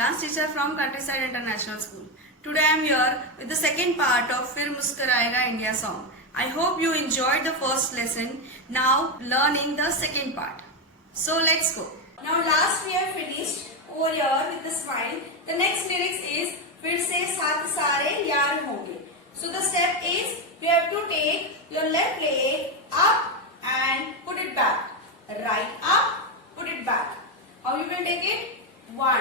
dance teacher from Countryside International School. Today I am here with the second part of Fir Muskarayega India song. I hope you enjoyed the first lesson. Now learning the second part. So let's go. Now last we have finished over here with the smile. The next lyrics is फिर से साथ सारे यार होंगे. So the step is you have to take your left leg up and put it back. Right up, put it back. How you will take it? 1,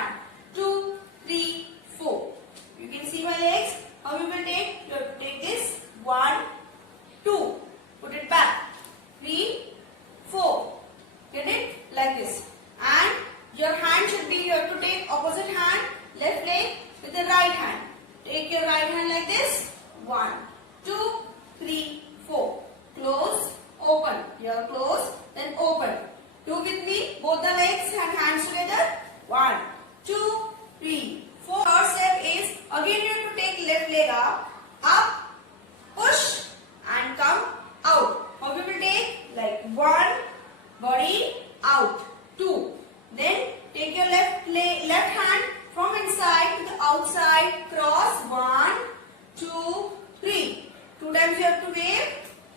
2, 3, 4. You can see my legs. How you will take? You have to take this. 1, 2. Put it back. 3, 4. Get it? Like this. And your hand should be, you have to take opposite hand, left leg with the right hand. Take your right hand like this. 1, 2, 3, 4. Close, open. Here close, then open. Do with me, both the legs and hands together. 1, 2, 3, 4. Third step is, again you have to take left leg up, push and come out. How you will take? Like 1, body out. 2. Then take your left hand from inside to the outside, cross. 1, 2, 3. 2 times you have to wave.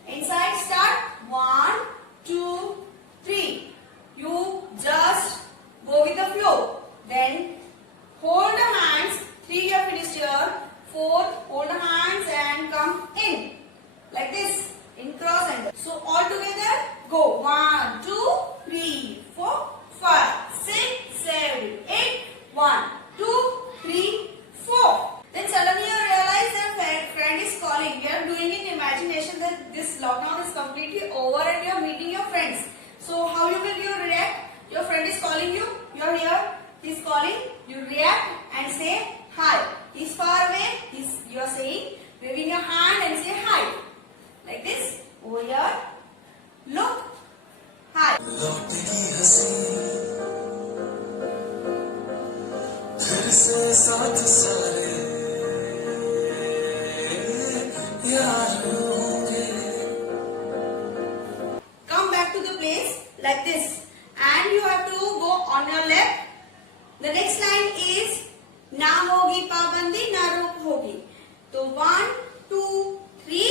Inside start. 1, 2, 3. You just go with the flow. Then hold the hands. 3 you have finished here. 4 hold the hands and come in. Like this. In cross and so all together go. 1, 2, 3, 4, 5, 6, 7, 8. 1, 2, 3, 4. Then suddenly you realize that friend is calling. You are doing in imagination that this lockdown is completely over and you are meeting your friends. So how will you react? Your friend is calling you. You are here. He is calling. You react and say hi. He is far away. You are saying, waving your hand and say hi. Like this. Over here. Look. Hi. Come back to the place like this. And you have to go on your left. The next line is ना होगी पाबंदी ना रोक होगी. So 1, 2, 3.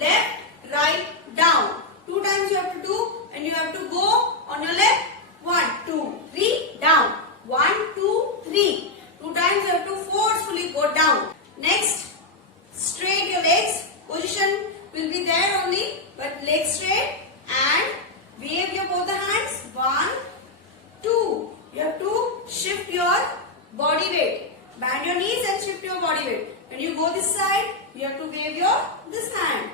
Left, right, down. 2 times you have to do and you have to go on your left. 1, 2, 3, down. 1, 2, 3. 2 times you have to forcefully go down. Next, straight your legs. Position will be there only, but legs straight and wave your both the hands. 1, 2. You have to shift your body weight. Bend your knees and shift your body weight. When you go this side, you have to wave your this hand.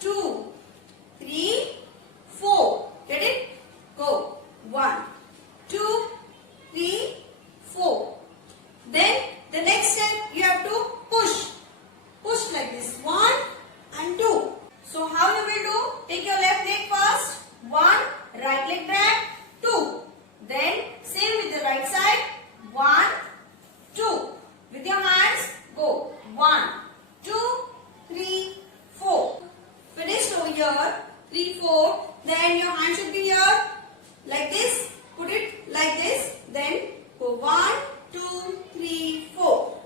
2, 3, 4. Get it? Go. 1, 2, 3, 4. Then the next step you have to push. Push like this. 1 and 2. So how you will do? Take your left leg first. 1, right leg drag. 2. Then same with the right side. 1, 2. With your hands go. 1, 2, 3, 4. Finished over here. 3, 4. Then your hand should be here. Like this. Put it like this. Then go 1, 2, 3, 4.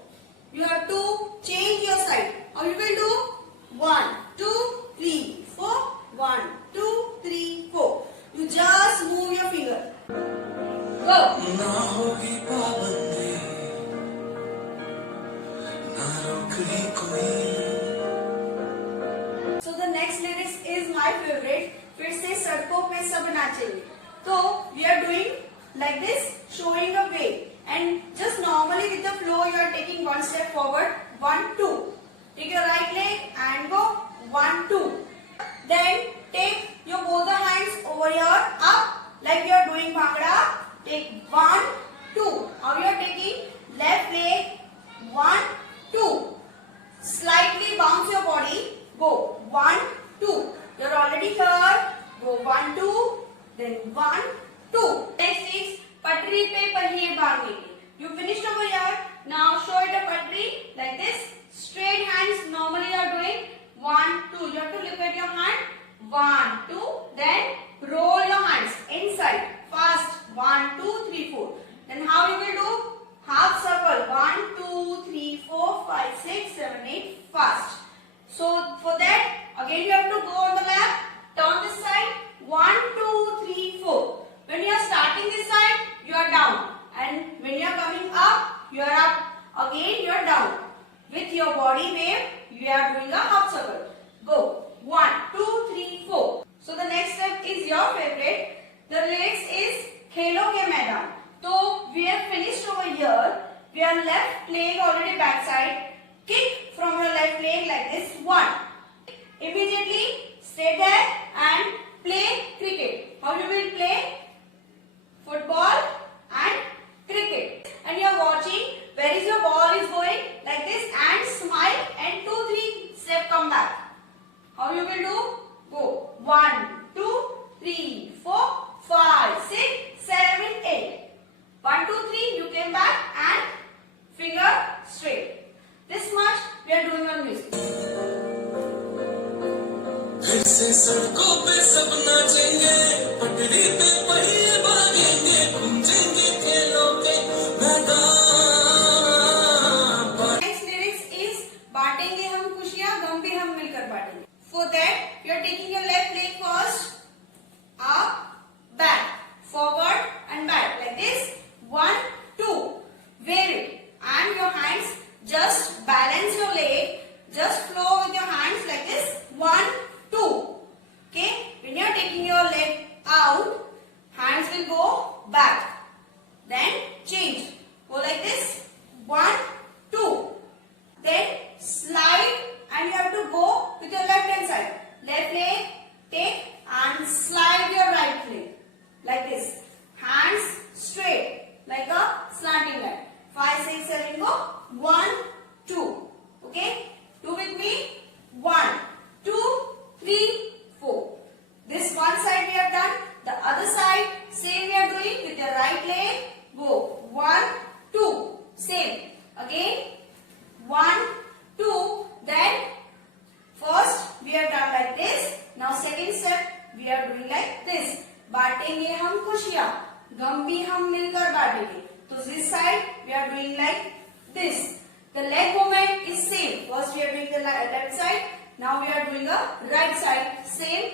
You have to change your side. How you will do? 1, 2, 3, 4. 1, 2, 3, 4. You just move your finger. Go. So the next lyrics is my favorite. फिर से सड़कों पे सब नाचेंगे. So we are doing like this, showing a way. And just normally with the flow, you are taking one step forward. 1, 2. Take your right leg and go. 1, 2. Then take your both the hands over here up like you are doing bhangra. Take 1, 2. How you are taking? Left leg. 1, 2. Slightly bounce your body. Go. 1, 2. You are already here. Go 1, 2. Then 1, 2. Next is patri pe pahiye bhagne ke. You finished over here. Now show it a patri like this. Straight hands normally you are doing. 1, 2. You have to look at your hand. 1, 2. Then roll your hands inside. Fast. 1, 2, 3, 4. Then how you will do? Half How you will do? Go 1, 2, 3, 4, 5, 6, 7, 8. 1, 2, 3. You came back and finger straight. This much we are doing on music. फिर से सड़कों पे सब नाचेंगे, पटरी पे पहिए भागेंगे, घूमेंगे खेलों के मैदान। Next lyrics is बांटेंगे हम खुशियाँ, गम भी हम मिलकर बांटेंगे. For that you are taking your left leg first, up, back, forward and back like this. 1, 2. Wave it and your hands just balance your leg. Just flow with your hands like this. 1, 2. Okay. When you are taking your leg out, hands will go back. Then change. Go like this. 1, 2. Then slide and you have to go with your left hand side. Left leg, take and slide your right leg. Like this. Hands straight like a slanting line. 5, 6, 7, go. 1, 2. Okay. Do with me. 1, 2, 3, 4. This one side we have done. The other side same we are doing with your right leg. Go 1, 2. Same. Again 1, 2. Then first we have done like this. Now second step we are doing like this. बांटेंगे हम खुशियाँ, गम भी हम मिलकर बांटेंगे. So this side we are doing like this. The leg movement is same. First we are doing the left side. Now we are doing the right side. Same.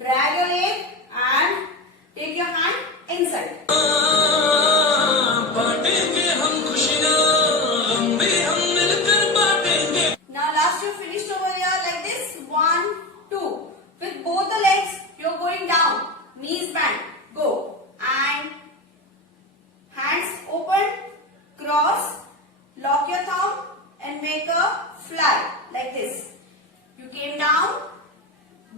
Drag your leg and take your hand inside. बांटेंगे हम खुशियाँ, हम भी हम मिलकर बांटेंगे. Now last you finished over here like this. 1, 2. With both the legs you are going down. Knees bend. Go. And hands open. Cross. Lock your thumb and make a fly like this. You came down.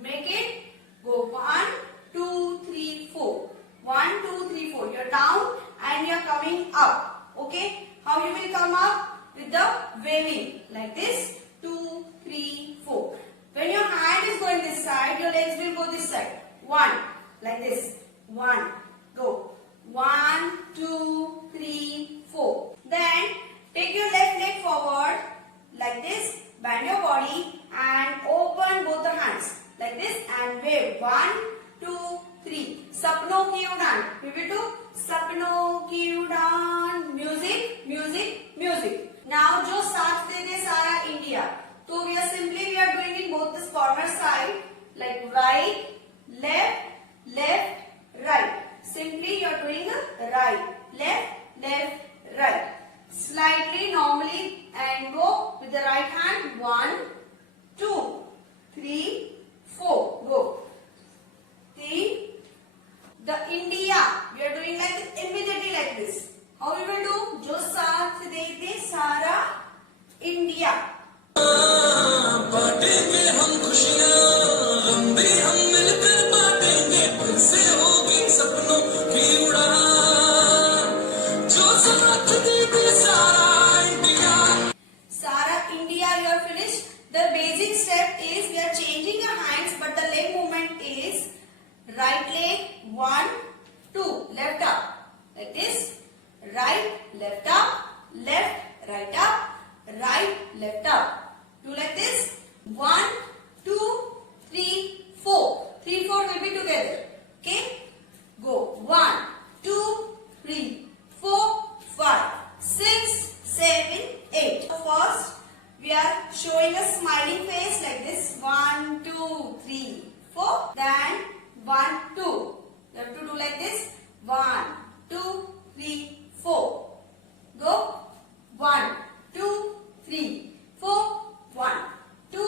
Make it. Go 1, 2, 3, 4. 1, 2, 3, 4. You're down and you're coming up. Okay. How you will come up? With the waving like this. 2, 3, 4. When your hand is going this side, your legs will go this side. 1 like this. 1. Go. 1, 2, 3, 4. Then take your left leg forward like this. Bend your body and open both the hands like this and wave. 1, 2, 3. सपनों की उड़ान. Repeat to सपनों की उड़ान. Music, music, music. Now जो साथ दे दे सारा India. So we are simply doing in both the corner side like right, left, left, right. Simply you are doing right, left, left, right. Slightly normally and go with the right hand. 1, 2, 3, 4. Go. 3. The India we are doing like immediately like this. How we will do? जो साथ दे दे सारा India. बांटेंगे हम खुशियाँ, हम भी हम मिलकर बांटेंगे. फिर से होगी सपनों की उड़ान, जो साथ दे सारा India. Sara India you are finished. The basic step is we are changing your hands but the leg movement is right leg 1, 2. Left up like this. Right, left up, left, right up, right, left up. Do like this. 1, 2, 3, 4. 3, 4 will be together. Okay. Go. 1, 2, 3, 4, 5, 6, 7, 8. First, we are showing a smiling face like this. 1, 2, 3, 4. Then 1, 2. You have to do like this. 1, 2, 3, 4. Go. 1, 2, 3, 4. 1, 2,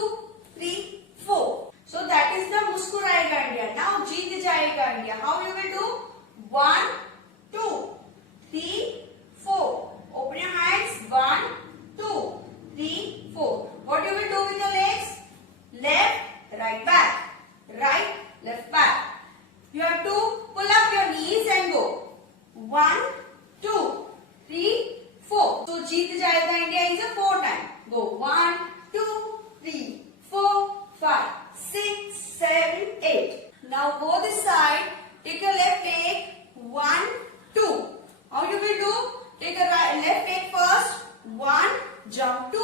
3, 4. So that is the मुस्कुराएगा India. Now जीत जाएगा India. How you will do? 1, 2, 3, 4. Open your hands. 1, 2, 3, 4. What you will do with your legs? Left, right back. Right, left back. You have to pull up your knees and go. 1, 2, 3, 4. So जीत जाएगा India is a 4 time. Go 1, 2, 3, 4, 5, 6, 7, 8. Now go this side. Take a left leg. 1, 2. How you will do? Take a left leg first. 1, jump 2.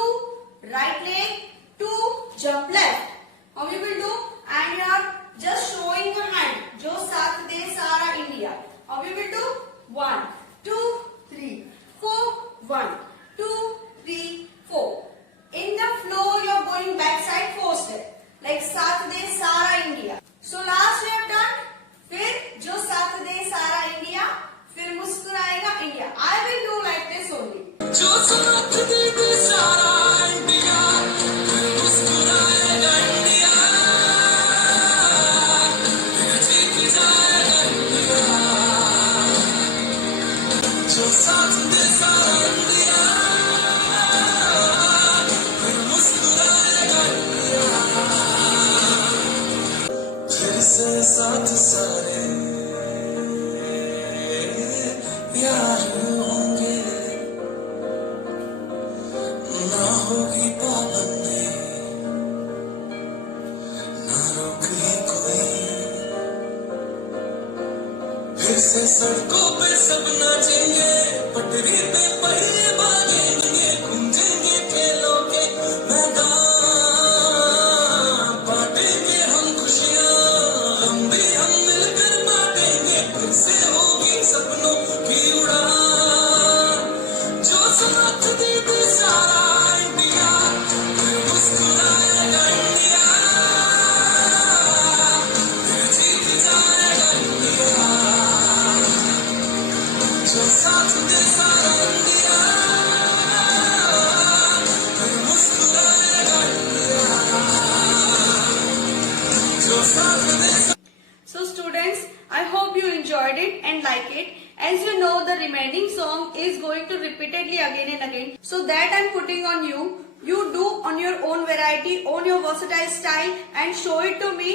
Right leg. 2, jump left. How you will do? And you are just showing your hand. जो साथ दे सारा India. How you will do? 1, 2, 3, 4. 1, 2, 3, 4. In the flow, you are going backside 4 step. Like साथ दे सारा India. So last we have done. फिर जो साथ दे सारा India. फिर मुस्कुराएगा India. I will do like this only. जो साथ दे सारा इंडिया फिर मुस्कुराएगा इंडिया फिर जीत जाएगा इंडिया जो साथ दे सारा इंडिया फिर मुस्कुराएगा इंडिया फिर से साथ सारे यार होंगे ना होगी पाबंदी ना रोके कोई फिर से सड़कों पे सब नाचेंगे पटरी पे पहिए भागेंगे गूंजेंगे खेलों के मैदान बांटेंगे हम खुशियां हम भी हम मिलकर बांटेंगे फिर से होगी सपनों की उड़ान जो साथ दे सारा इंडिया फिर मुस्कुराएगा इंडिया फिर जीत जाएगा इंडिया जो साथ दे सारा इंडिया फिर मुस्कुराएगा इंडिया जो साथ दे So students, I hope you enjoyed it and like it. As you know, the remaining song is going to repeatedly again and again. So that I am putting on you. You do on your own variety, on your versatile style and show it to me.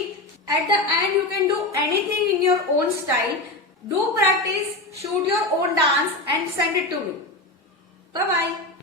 At the end, you can do anything in your own style. Do practice, shoot your own dance and send it to me. Bye-bye.